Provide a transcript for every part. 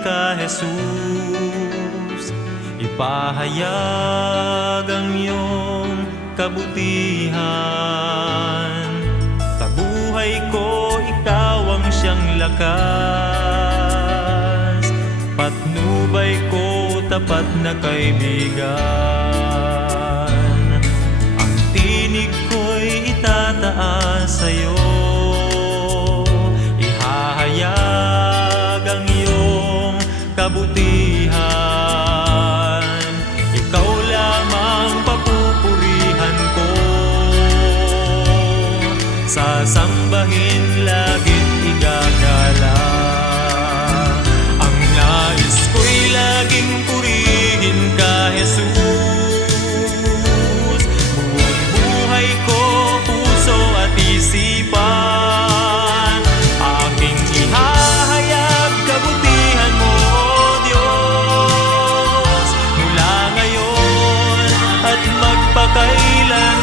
ka, Jesus. Ipahayag ang iyong kabutihan. Tabuhay ko, ikaw ang siyang lakas. Patnubay ko, tapat na kaibigan. Ang tinig ko'y itataas sa'yo. Ihahayag ang iyong kabutihan. Ikaw lamang papupurihan ko. Sasambahin lagit igagala. Ang nais ko'y laging purihin ka, Jesus. Buong buhay ko, puso at isipan, aking ihahayag kabutihan mo, O Diyos, mula ngayon at magpakailanman.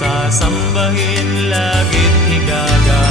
Sasambahin lagit igagala.